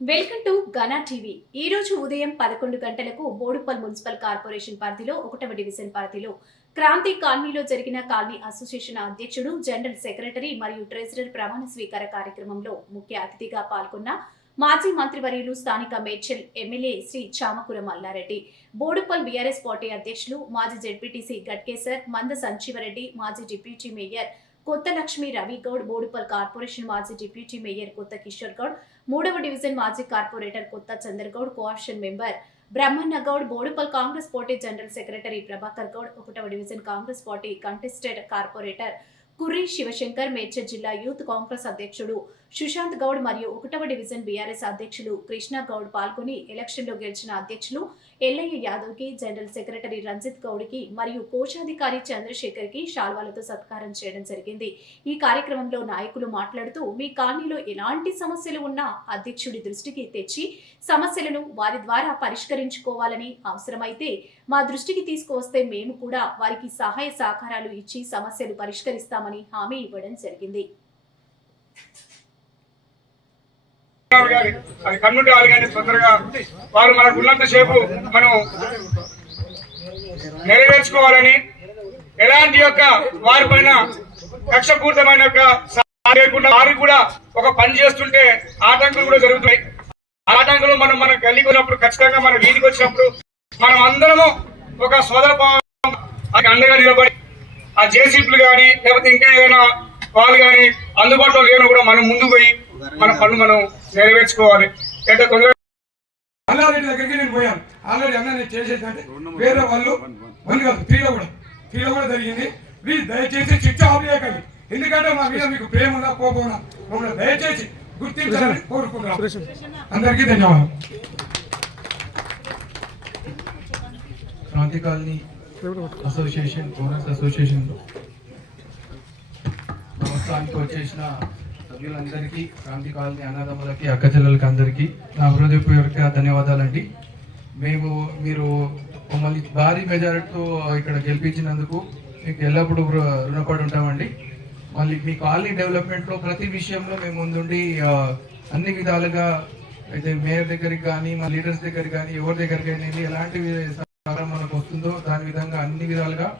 Welcome to Gana TV. ఈ రోజు ఉదయం పదకొండు గంటలకు బోడుపల్ మున్సిపల్ కార్పొరేషన్ పరిధిలో ఒకటవ డివిజన్ పరిధిలో క్రాంతి కాలనీలో జరిగిన కాలనీ అసోసియేషన్ అధ్యక్షుడు జనరల్ సెక్రటరీ మరియు ట్రెజరర్ ప్రమాణ స్వీకార కార్యక్రమంలో ముఖ్య అతిథిగా పాల్గొన్న మాజీ మంత్రివర్యులు స్థానిక Medchal MLA Shri Chamakura Mallareddy Boduppal BRS party అధ్యక్షులు మాజీ జెడ్పీటీసీ గట్కేసర్ మంద సంజీవరెడ్డి మాజీ deputy mayor Kotha Lakshmi Ravi Goud Boduppal corporation మాజీ డిప్యూటీ మేయర్ కొత్త కిషోర్ గౌడ్ మూడవ డివిజన్ మాజీ corporator Kotha Chandragoud cooption member Brahmanna Goud Boduppal Congress party general secretary Prabhakar Goud ఒకటవ division Congress party contested corporator Kurri Shivashankar Medchal జిల్లా youth Congress అధ్యక్షుడు సుశాంత్ గౌడ్ మరియు ఒకటవ division BRS అధ్యక్షులు కృష్ణ గౌడ్ పాల్గొని ఎలక్షన్లో గెలిచిన అధ్యక్షులు ఎల్లయ్య యాదవ్కి జనరల్ సెక్రటరీ రంజిత్ గౌడ్కి మరియు కోశాధికారి చంద్రశేఖర్కి శాల్వాలతో సత్కారం చేయడం జరిగింది. ఈ కార్యక్రమంలో నాయకులు మాట్లాడుతూ మీ కాలనీలో ఎలాంటి సమస్యలు ఉన్నా అధ్యక్షుడి దృష్టికి తెచ్చి సమస్యలను వారి ద్వారా పరిష్కరించుకోవాలని అవసరమైతే మా దృష్టికి తీసుకువస్తే మేము కూడా వారికి సహాయ సహకారాలు ఇచ్చి సమస్యలు పరిష్కరిస్తామని హామీ ఇవ్వడం జరిగింది. కానీ అది కమ్యూనిటీ వాళ్ళు కానీ తొందరగా వారు మనకు ఉన్నంత సేపు మనం నెరవేర్చుకోవాలని ఎలాంటి యొక్క వారి పైన కక్షపూరితమైన యొక్క లేకుండా కూడా ఒక పని చేస్తుంటే ఆటంకులు కూడా జరుగుతాయి. ఆటంకులు మనం మనం గల్లీకి వచ్చినప్పుడు ఖచ్చితంగా మన వీధికి వచ్చినప్పుడు మనం అందరము ఒక సోదర భావం అది అండగా నిలబడి ఆ జేసీపీలు కానీ లేకపోతే ఇంకా ఏదైనా వాళ్ళు కానీ అందుబాటులో లేని కూడా మనం ముందుకు పోయి మన పనులు మనం నెరవేర్చుకోవాలి. ఎంత తొందరగా మల్లారెడ్డి దగ్గరికి నేను పోయాను. ఆల్రెడీ అన్న నేను చేసేదంటే వేరే వాళ్ళు వన్ కాదు త్రీలో కూడా. త్రీలో కూడా జరిగింది. ప్లీజ్ దయచేసి ఆఫ్ చేయకండి ఎందుకంటే మా మీద మీకు ప్రేమ ఉన్నా కోపం ఉన్నా మమ్మల్ని దయచేసి గుర్తించాలని కోరుకుంటున్నాం. అందరికీ ధన్యవాదాలు. Kranti colony association owners association సంస్థానికి వచ్చేసిన సభ్యులందరికీ క్రాంతి కాలనీ అన్నదమ్ములకి అక్కచెల్లెలకి అందరికీ నా హృదయపూర్వక ధన్యవాదాలండి. మేము మీరు మమ్మల్ని భారీ మెజారిటీతో ఇక్కడ గెలిపించినందుకు మీకు ఎల్లప్పుడూ రు- రుణపడి ఉంటామండి మళ్ళీ మీ కాలనీ డెవలప్మెంట్లో ప్రతి విషయంలో మేము ముందుండి అన్ని విధాలుగా అయితే మేయర్ దగ్గరికి కానీ మా లీడర్స్ దగ్గరికి కానీ ఎవరి దగ్గరికి అయినా ఎలాంటి సహకారం మనకు వస్తుందో దాని విధంగా అన్ని విధాలుగా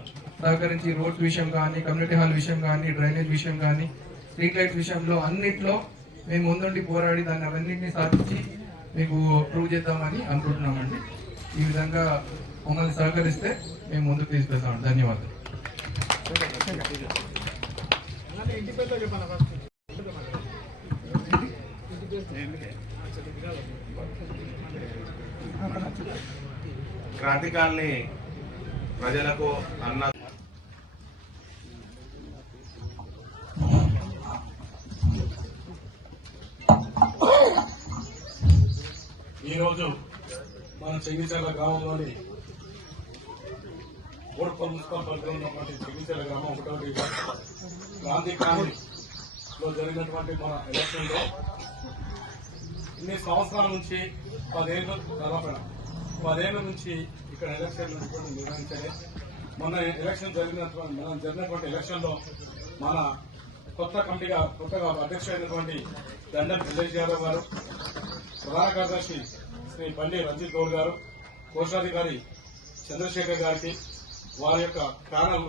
సహకరించి రోడ్స్ విషయం కానీ కమ్యూనిటీ హాల్ విషయం కానీ డ్రైనేజ్ విషయం కానీ స్ట్రీట్ లైట్స్ విషయంలో అన్నిట్లో మేము ముందుండి పోరాడి దాన్ని అవన్నింటినీ సాధించి మీకు ప్రూవ్ చేద్దామని అనుకుంటున్నామండి. ఈ విధంగా మమ్మల్ని సహకరిస్తే మేము ముందుకు తీసుకెళ్తామండి. ధన్యవాదాలు. క్రాంతికాల్ని ప్రజలకు అన్న ఈరోజు మన చెంగిచెర్ల గ్రామంలోని ఓడ్పల్ మున్సిపల్ పరిధిలో ఉన్నటువంటి చెంగిచెర్ల గ్రామం ఒకటో గాంధీ కాలనీలో జరిగినటువంటి మన ఎలక్షన్లో ఇన్ని సంవత్సరాల నుంచి పదేళ్ళు దాదాపు పదేళ్ళ నుంచి ఇక్కడ ఎలక్షన్ నిర్వహించలే. మొన్న ఎలక్షన్ జరిగినటువంటి మన జరిగినటువంటి ఎలక్షన్లో మన కొత్త కమిటీగా కొత్తగా అధ్యక్షుడైనటువంటి దండం విజయ్ యాదవ్ గారు ప్రధాన కార్యదర్శి శ్రీ బండి రంజిత్ గౌడ్ గారు కోశాధికారి చంద్రశేఖర్ గారికి వారి యొక్క ప్రాణం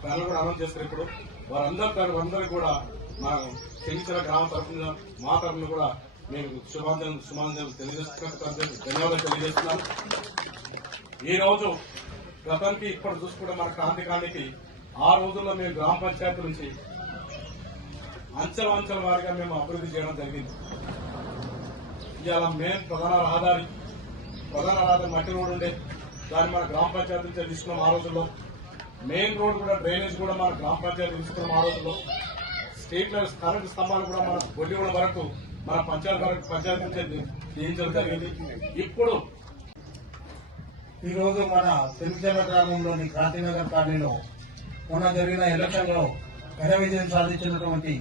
ప్రాణం కూడా ఆనందం చేస్తారు ఇప్పుడు. వారందరూ వారందరికీ కూడా మా చెంగిచల గ్రామ తరఫున మా తరఫున కూడా మేము శుభాంజలి శుభాంజలి తెలియజేస్తున్నాం ధన్యవాదాలు తెలియజేస్తున్నాను. ఈ రోజు గతానికి ఇప్పుడు చూసుకుంటే మన క్రాంతికానికి ఆ రోజుల్లో మేము గ్రామ పంచాయతీ నుంచి అంచెల అంచెల వారిగా మేము అభివృద్ధి చేయడం జరిగింది. ఇవాళ మెయిన్ ప్రధాన రహదారి ప్రధాన రహదారి మట్టి రోడ్ ఉండే. దాన్ని మన గ్రామ పంచాయతీ నుంచి తీసుకున్నాం ఆ రోజుల్లో. మెయిన్ రోడ్ కూడా డ్రైనేజ్ కూడా మన గ్రామ పంచాయతీ తీసుకున్నాం ఆ రోజుల్లో. స్ట్రీట్ లైట్స్ కరెంటు స్తంభాలు కూడా మన బొల్లిగూడ వరకు మన పంచాయతీ వరకు పంచాయతీ నుంచి చేయించడం జరిగింది ఇప్పుడు ఈరోజు మన తిరుచల గ్రామంలోని క్రాంతినగర్ కాలనీలో మొన్న జరిగిన ఎలక్షన్లో ఘన విజయం సాధించినటువంటి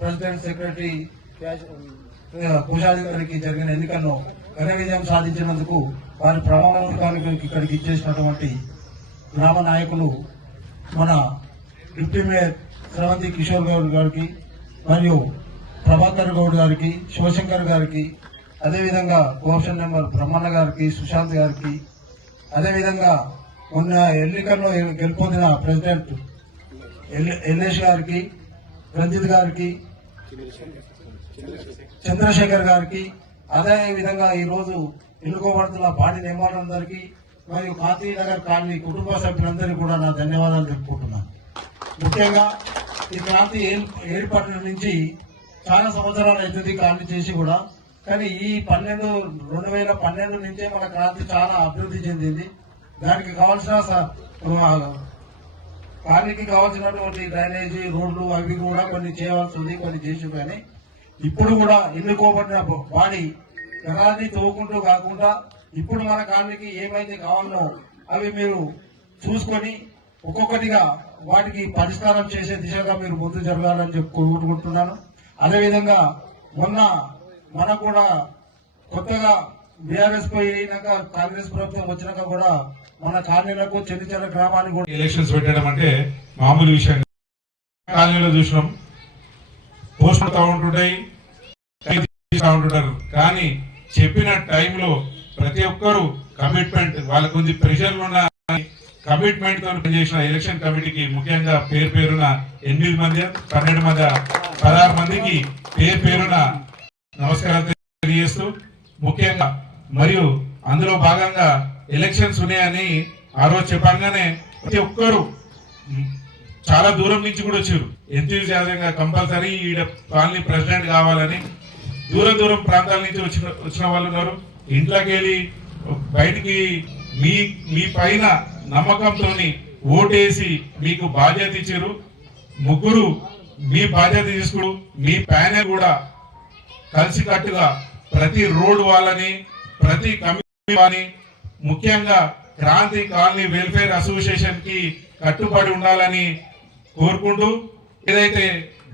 ప్రెసిడెంట్ సెక్రటరీ కోశాధికారికి జరిగిన ఎన్నికల్లో ఘన విజయం సాధించినందుకు వారి ప్రభావానికి ఇక్కడికి ఇచ్చేసినటువంటి గ్రామ నాయకులు మన డిప్యూటీ మేయర్ శ్రవంతి కిషోర్ గౌడ్ గారికి మరియు ప్రభాకర్ గౌడ్ గారికి శివశంకర్ గారికి అదేవిధంగా కోఆప్షన్ నెంబర్ బ్రహ్మన్న గారికి సుశాంత్ గారికి అదేవిధంగా మొన్న ఎన్నికల్లో గెలుపొందిన ప్రెసిడెంట్ ఎల్- ఎల్లేష్ గారికి రంజిత్ గారికి చంద్రశేఖర్ గారికి అదే విధంగా ఈ రోజు ఎన్నుకోబడుతున్న పార్టీ నిర్మాణందరికీ మరియు కాతీ నగర్ కాలనీ కుటుంబ సభ్యులందరికీ కూడా నా ధన్యవాదాలు తెలుపుకుంటున్నాను ముఖ్యంగా ఈ ప్రాంతం ఏర్- ఏర్పడిన నుంచి చాలా సంవత్సరాలు అవుతుంది కాలనీ చేసి కూడా. కానీ ఈ పన్నెండు రెండు వేల పన్నెండు నుంచే మన క్రాంతి చాలా అభివృద్ధి చెందింది. దానికి కావాల్సిన స- కావాల్సినటువంటి డ్రైనేజీ రోడ్లు అవి కూడా కొన్ని చేయవలసి ఉంది కొన్ని చేసి కానీ ఇప్పుడు కూడా ఎన్నుకోబడిన బాడీ ఎలాంటి తోకుంటూ కాకుండా ఇప్పుడు మన కాళ్ళకి ఏమైతే కావాలో అవి మీరు చూసుకొని ఒక్కొక్కటిగా వాటికి పరిష్కారం చేసే దిశగా మీరు ముందు జరగాలని చెప్పి కోరుకుంటున్నాను. అదేవిధంగా మొన్న మనకు కూడా కొత్తగా బీఆర్ఎస్ పోయినాక కాంగ్రెస్ ప్రభుత్వం వచ్చినాక కూడా మన కాలనీలకు చిన్న చిన్న గ్రామానికి కూడా ఎలక్షన్స్ పెట్టడం అంటే మామూలు విషయం. కాలనీలో చూసినాం. పోస్ట్ ఉంటుంటాయి. ఉంటుంటారు. కానీ చెప్పిన టైంలో ప్రతి ఒక్కరు కమిట్మెంట్ వాళ్ళకు ఉంది ప్రెషర్లు ఉన్న కమిట్మెంట్తో పనిచేసిన ఎలక్షన్ కమిటీకి ముఖ్యంగా పేరు పేరున ఎనిమిది మంది పన్నెండు మంది పదహారు మందికి పేరు పేరున నమస్కారాలు తెలియజేస్తూ ముఖ్యంగా మరియు అందులో భాగంగా ఎలక్షన్స్ ఉన్నాయని ఆ రోజు చెప్పంగానే ప్రతి ఒక్కరు చాలా దూరం నుంచి కూడా వచ్చారు. ఎంతూజియాజంగా కంపల్సరీ ఈడ కాలనీ ప్రెసిడెంట్ కావాలని దూరం దూరం ప్రాంతాల నుంచి వచ్చిన వచ్చిన వాళ్ళు ఉన్నారు. ఇంట్లోకి వెళ్ళి బయటికి మీ మీ పైన నమ్మకంతో ఓటేసి మీకు బాధ్యత ఇచ్చారు. ముగ్గురు మీ బాధ్యత తీసుకుడు మీ ప్యానెల్ కూడా కలిసికట్టుగా ప్రతి రోడ్ వాళ్ళని ప్రతి కమిటీ ముఖ్యంగా క్రాంతి కాలనీ వెల్ఫేర్ అసోసియేషన్కి కట్టుబడి ఉండాలని కోరుకుంటూ ఏదైతే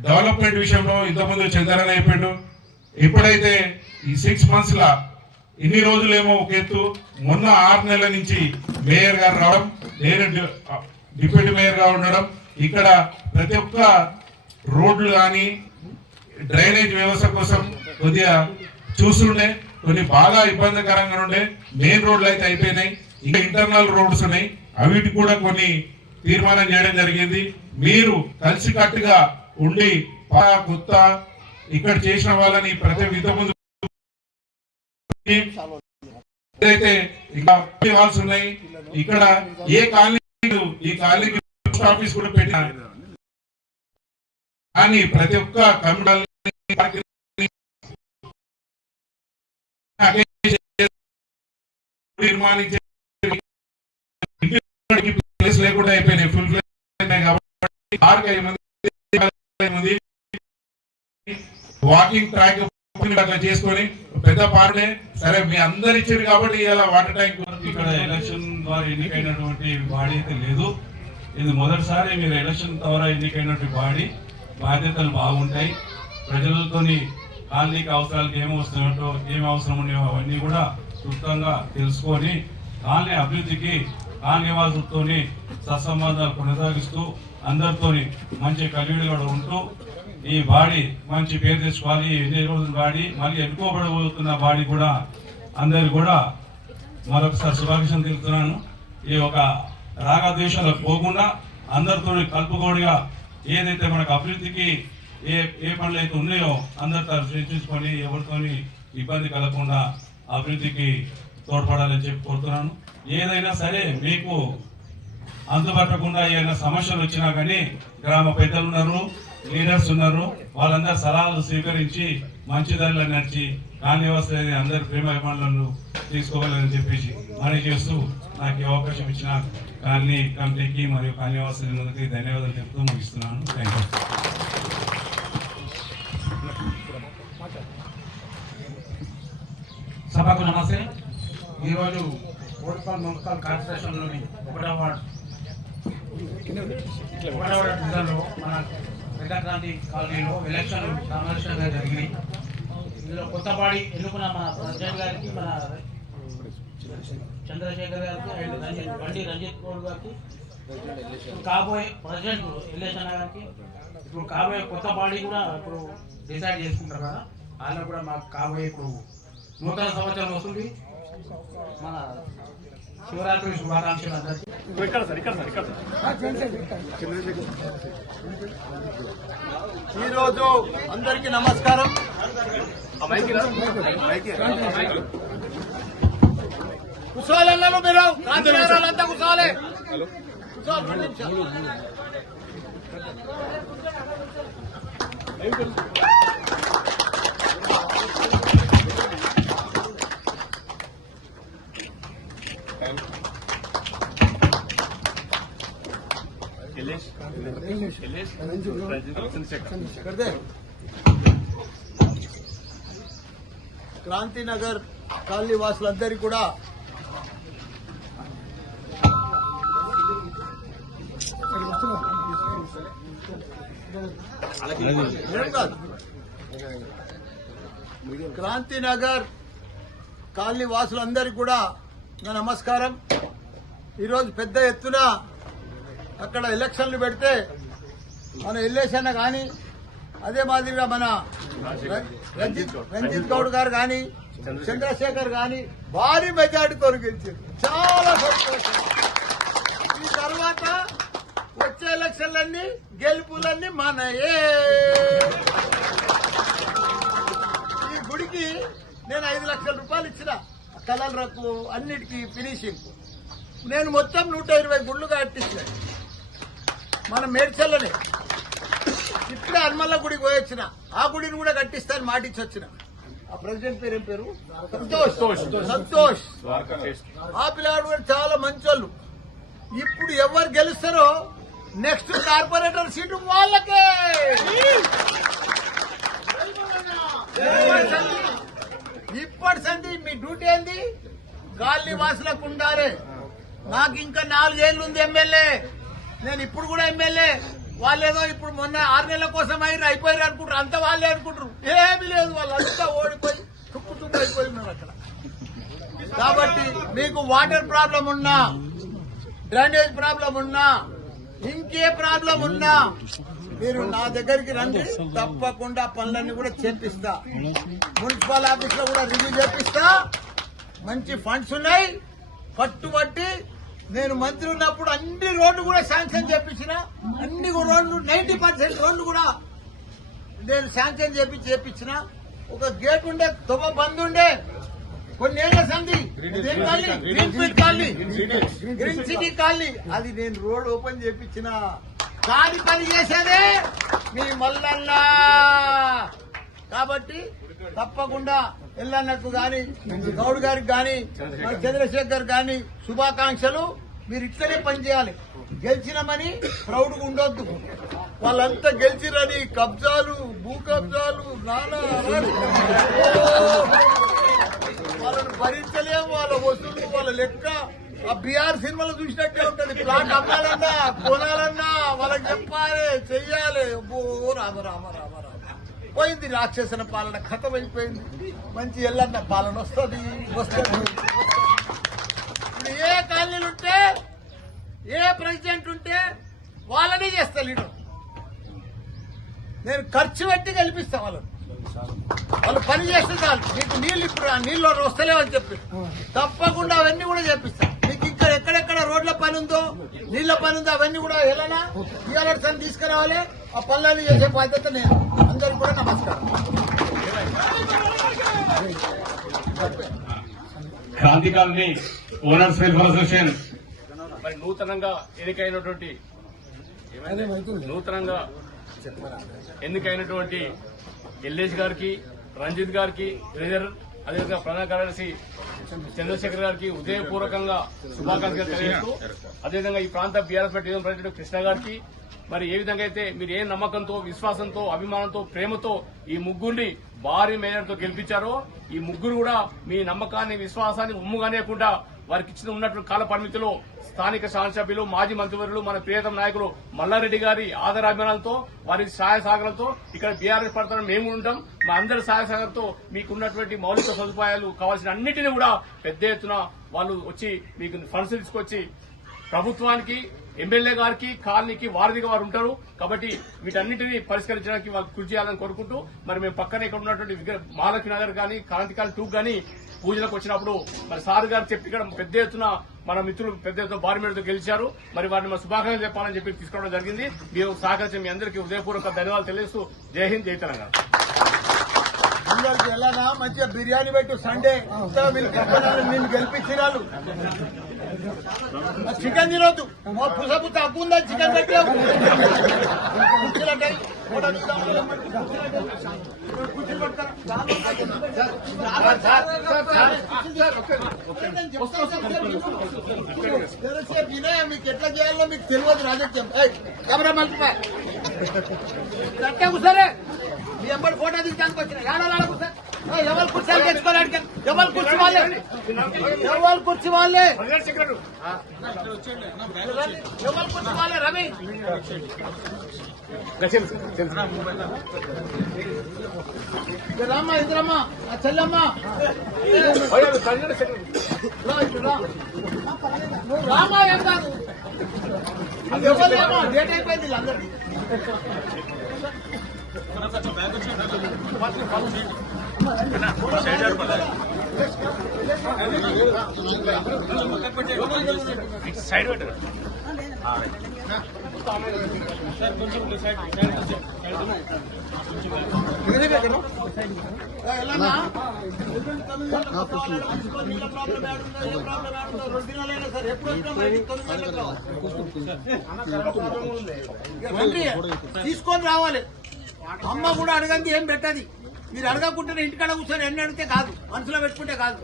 డెవలప్మెంట్ విషయంలో ఇంతకుముందు చంద్రన అయిపోయాడు ఎప్పుడైతే ఈ సిక్స్ మంత్స్ ఇన్ని రోజులేమో ఒక ఎత్తు. మొన్న ఆరు నెలల నుంచి మేయర్ గారు రావడం నేను డిప్యూటీ మేయర్గా ఉండడం ఇక్కడ ప్రతి ఒక్క రోడ్లు కానీ డ్రైనేజ్ వ్యవస్థ కోసం కొద్దిగా చూస్తుండే కొన్ని బాగా ఇబ్బందికరంగా ఉండే మెయిన్ రోడ్లు అయితే అయిపోయినాయి. ఇంకా ఇంటర్నల్ రోడ్స్ ఉన్నాయి. అవిటి కూడా కొన్ని తీర్మానం చేయడం జరిగింది. మీరు కలిసికట్టుగా ఉండి కొత్త ఇక్కడ చేసిన వాళ్ళని ప్రతి ఇంతకుముందు ఏదైతే ఇంకా హాల్స్ ఉన్నాయి ఇక్కడ ఏ కాలనీ ఈ కాలనీకి పోస్ట్ ఆఫీస్ కూడా పెట్టిన. కానీ ప్రతి ఒక్క కమిటీ నిర్మాణించే ప్లేస్ లేకుండా అయిపోయినాయి. వాకింగ్ ట్రాక్ అట్లా చేసుకొని పెద్ద పార్టీ సరే మీ అందరు ఇచ్చారు కాబట్టి ఇలా వాటర్ ట్యాంక్ ఇక్కడ ఎలక్షన్ ద్వారా ఎన్నికైనటువంటి బాడీ అయితే లేదు. ఇది మొదటిసారి మీరు ఎలక్షన్ ద్వారా ఎన్నికైనటువంటి బాడీ బాధ్యతలు బాగుంటాయి. ప్రజలతోని కాలనీకి అవసరాలకు ఏమి వస్తున్నాయో ఏమి అవసరం ఉన్నాయో అవన్నీ కూడా క్లుప్తంగా తెలుసుకొని కాలనీ అభివృద్ధికి కాలనీ వాసులతోని సత్సంబంధాలు కొనసాగిస్తూ అందరితోని మంచి కలివిడిగా ఉంటూ ఈ బాడీ మంచి పేరు తెచ్చుకోవాలి ఎన్ని రోజుల బాడీ మళ్ళీ ఎన్నుకోబడబోతున్న బాడీ కూడా అందరు కూడా మరొకసారి శుభాకాంక్షలు తెలుపుతున్నాను. ఈ ఒక రాగద్వేషాలకు పోకుండా అందరితో కలుపుకోడిగా ఏదైతే మనకు అభివృద్ధికి ఏ ఏ పనులు అయితే ఉన్నాయో అందరితో చర్చించుకొని ఎవరితోని ఇబ్బంది కలగకుండా అభివృద్ధికి తోడ్పడాలని చెప్పి కోరుతున్నాను. ఏదైనా సరే మీకు అందుబాటుకుండా ఏమైనా సమస్యలు వచ్చినా కానీ గ్రామ పెద్దలు ఉన్నారు లీడర్స్ ఉన్నారు వాళ్ళందరూ సలహాలు స్వీకరించి మంచి ధరలు నడిచి కాని వస్తుంది అందరు ప్రేమ అభిమానులను తీసుకోవాలని చెప్పేసి మనీ చేస్తూ నాకు ఏ అవకాశం ఇచ్చిన కాలనీ కమిటీకి మరియు కానీ వస్తుంది ధన్యవాదాలు చెప్తూ ముగిస్తున్నాను. థ్యాంక్ యూ సభకు నమస్తే. ఈరోజు ఓడిపాల్ మున్సిపల్ కార్పొరేషన్లోని ఒకటో వార్డు. ఒకటో వార్డు జిల్లాలో మన పెద్ద కాలనీలో ఎలక్షన్ సామరస్యంగా జరిగింది. ఇందులో కొత్తపాడి ఎన్నుకున్న మన ప్రజెంట్ గారికి మన చంద్రశేఖర్ గారికి అండ్ రంజిత్ బండి రంజిత్ గౌడ్ గారికి కాబోయే ప్రజెంట్ ఎల్లేష్ గారికి ఇప్పుడు కాబోయే కొత్త బాడీ కూడా ఇప్పుడు డిసైడ్ చేసుకుంటారు కదా. వాళ్ళకు కూడా మాకు కాబోయే ఇప్పుడు నూతన సంవత్సరం వస్తుంది. మన శివరాత్రి శుభాకాంక్షలు అందరికీ. ఈరోజు అందరికీ నమస్కారం. కుశోలన్నలు మీరు కాంతినగరాలంతా కుశోలే. కుశోలు రెండు నిమిషాలు. క్రాంతినగర్ కాలనీ వాసులందరికీ కూడా. క్రాంతినగర్ కాలనీ వాసులందరికీ కూడా నా నమస్కారం. ఈరోజు పెద్ద ఎత్తున అక్కడ ఎలక్షన్లు పెడితే మన ఎల్లేసన్న కానీ అదే మాదిరిగా మన రంజిత్ రంజిత్ గౌడ్ గారు కానీ చంద్రశేఖర్ కానీ భారీ మెజార్టీతో గెలిచారు చాలా సంతోషం. ఈ తర్వాత వచ్చే ఎలక్షన్లన్నీ గెలుపులన్నీ మనయే. ఈ గుడికి నేను ఐదు లక్షల రూపాయలు ఇచ్చిన కలర్లకు అన్నిటికీ ఫినిషింగ్. నేను మొత్తం నూట ఇరవై గుళ్ళు కట్టించాను. మన మేడ్చల్లనే. ఇప్పుడే హనుమల్ల గుడికి పోయి వచ్చిన ఆ గుడిని కూడా కట్టిస్తాను మాటిచ్చి వచ్చిన ఆ ప్రెసిడెంట్ పేరు ఏం పేరు? సంతోష్. సంతోష్. ఆ పిల్లాడు కూడా చాలా మంచోళ్ళు. ఇప్పుడు ఎవరు గెలుస్తారో నెక్స్ట్ కార్పొరేటర్ సీటు వాళ్ళకే. ఇప్పటి సంది మీ డ్యూటీ ఏంది? గాలి వాసులకు ఉండాలి నాకు ఇంకా నాలుగేళ్ళు ఉంది ఎమ్మెల్యే. నేను ఇప్పుడు కూడా ఎమ్మెల్యే. వాళ్ళేదో ఇప్పుడు మొన్న ఆరు నెలల కోసం అయిన అయిపోయారు అనుకుంటారు. అంత వాళ్ళే అనుకుంటారు. ఏమీ లేదు వాళ్ళు అంతా ఓడిపోయి తుక్కు తుక్కు అయిపోయి ఉన్నారు అక్కడ. కాబట్టి మీకు వాటర్ ప్రాబ్లం ఉన్నా డ్రైనేజ్ ప్రాబ్లం ఉన్నా ఇంకే ప్రాబ్లం ఉన్నా మీరు నా దగ్గరికి రండి. తప్పకుండా పనులన్నీ కూడా చేపిస్తా. మున్సిపల్ ఆఫీస్లో కూడా రివ్యూ చేపిస్తా. మంచి ఫండ్స్ ఉన్నాయి. పట్టుబట్టి నేను మంత్రి ఉన్నప్పుడు అన్ని రోడ్లు కూడా శాంక్షన్ చేపించిన. అన్ని రోడ్లు నైన్టీ పర్సెంట్ రోడ్లు కూడా నేను శాంక్షన్ చేపి చేపించిన. ఒక గేట్ ఉండే తుమ్మ బంద్ ఉండే. కొన్ని ఏళ్ళ సంధి? Green field colony? Green city colony. అది నేను రోడ్ ఓపెన్ చేపించిన. కాని పని చేసేదే మీ మల్లన్న. కాబట్టి తప్పకుండా ఎల్లన్నకు గాని గౌడ్ గారికి గాని చంద్రశేఖర్ గాని శుభాకాంక్షలు. మీరు ఇట్లనే పనిచేయాలి గెలిచినామని ప్రౌడ్ ఉండొద్దు. వాళ్ళంతా గెలిచిరని కబ్జాలు భూ కబ్జాలు నానా వాళ్ళని భరించలేము వాళ్ళ వస్తువులు వాళ్ళ లెక్క. ఆ బీఆర్ సినిమాలో చూసినట్టే ఉంటది. ప్లాట్ అమ్మాలన్నా కొనాలన్నా వాళ్ళకి చెప్పాలి చెయ్యాలి. ఓ రామ రామ రామ రామ. పోయింది రాక్షసన పాలన కథం అయిపోయింది మంచి ఎల్లన్న పాలన వస్తుంది వస్తుంది ఇప్పుడు ఏ కాలనీలు ఉంటే ఏ ప్రెసిడెంట్ ఉంటే వాళ్ళని చేస్తా లీడర్. నేను ఖర్చు పెట్టి గెలిపిస్తా వాళ్ళని. వాళ్ళు పని చేస్తే చాలు. నీకు నీళ్ళు ఇప్పుడు నీళ్ళు వస్తలేవని చెప్పి. తప్పకుండా అవన్నీ కూడా చేపిస్తా. నీకు ఇక్కడ ఎక్కడెక్కడ రోడ్ల పని ఉందో నీళ్ళ పని ఉందో అవన్నీ కూడా వెళ్ళనా? టీఆర్ఎస్ అని తీసుకురావాలి. ఆ పనులన్నీ చేసే బాధ్యత నేను. అందరికి కూడా నమస్కారం. క్రాంతి ఓనర్స్ వెల్ఫేర్ అసోసియేషన్ మరి నూతనంగా ఎన్నికైనటువంటి నూతనంగా ఎన్నికైనటువంటి ఎల్లేష్ గారికి రంజిత్ గారికి ట్రెజరర్ అదేవిధంగా ప్రధాన కార్యదర్శి చంద్రశేఖర్ గారికి ఉదయపూర్వకంగా శుభాకాంక్షలు తెలియజేస్తూ అదేవిధంగా ఈ ప్రాంత బీఆర్ఎస్ పార్టీ ప్రెసిడెంట్ కృష్ణ గారికి మరి ఏ విధంగా అయితే మీరు ఏ నమ్మకంతో విశ్వాసంతో అభిమానంతో ప్రేమతో ఈ ముగ్గురిని భారీ మేయర్తో గెలిపించారో ఈ ముగ్గురు కూడా మీ నమ్మకాన్ని విశ్వాసాన్ని ఉమ్ముగానేకుండా వారికి ఇచ్చిన ఉన్నటువంటి కాల పరిమితిలో స్థానిక శాసనసభ్యులు మాజీ మంత్రివర్యులు మన ప్రియతమ నాయకులు మల్లారెడ్డి గారి ఆదరాభిమానాలతో వారి సహాయ ఇక్కడ బీఆర్ఎస్ పడతాను మేము ఉంటాం. మా అందరి సహాయ సహకారంతో మీకున్నటువంటి మౌలిక సదుపాయాలు కావాల్సిన అన్నిటిని కూడా పెద్ద ఎత్తున వాళ్ళు వచ్చి మీకు ఫండ్స్ తీసుకొచ్చి ప్రభుత్వానికి ఎమ్మెల్యే గారికి కాలనీకి వారధిగా వారు ఉంటారు. కాబట్టి వీటన్నిటిని పరిష్కరించడానికి వాళ్ళు కృషి చేయాలని కోరుకుంటూ మరి మేము పక్కనే ఇక్కడ ఉన్నటువంటి మహాలక్ష్మి నగర్ కానీ క్రాంతికాల టూ కానీ పూజలకు వచ్చినప్పుడు మరి సార్ గారు చెప్పి ఇక్కడ పెద్ద ఎత్తున మన మిత్రులు పెద్ద ఎత్తున భారీ మేడతో గెలిచారు. మరి వారిని మా శుభాకాంక్షలు చెప్పాలని చెప్పి తీసుకోవడం జరిగింది. మీరు సహకరించిన మీ అందరికీ హృదయపూర్వక ధన్యవాదాలు తెలియజేస్తూ జై హింద్ జై తెలంగాణ. అందరికి వెళ్ళానా? మంచిగా బిర్యానీ పెట్టు సండే నేను గెలిపించినాను చికెన్ తినొద్దు. ఓ పుసపు తక్కువ ఉందా? చికెన్ పెట్టావు మీకు ఎట్లా చేయాలో మీకు తెలియదు రాజకీయం. కెమెరా. అట్టే కూర్చోరే మీ ఎంబడి ఫోటో తీసుకోడానికి వచ్చిన? ఏయ్, ఎవరు కుర్చీలు తెచ్చుకోలేడు ఎవరు కుర్చీ వాళ్ళే? ఎవరు కుర్చీ వాళ్ళే? ఎవరు కుర్చీ వాళ్ళే రవి? రామ్మా ఇద్దరమ్మా ఆ చెల్లమ్మా. రామా ఏం కాదు. ఎవరు డేట్ అయిపోయింది వీళ్ళందరికీ. సైడ్ పెట్టరు తీసుకొని రావాలి అమ్మ కూడా అడగంది ఏం పెట్టది? మీరు అడగకుంటే ఇంటికాడ కూర్చొని ఎన్ని అడిగితే కాదు. మనసులో పెట్టుకుంటే కాదు?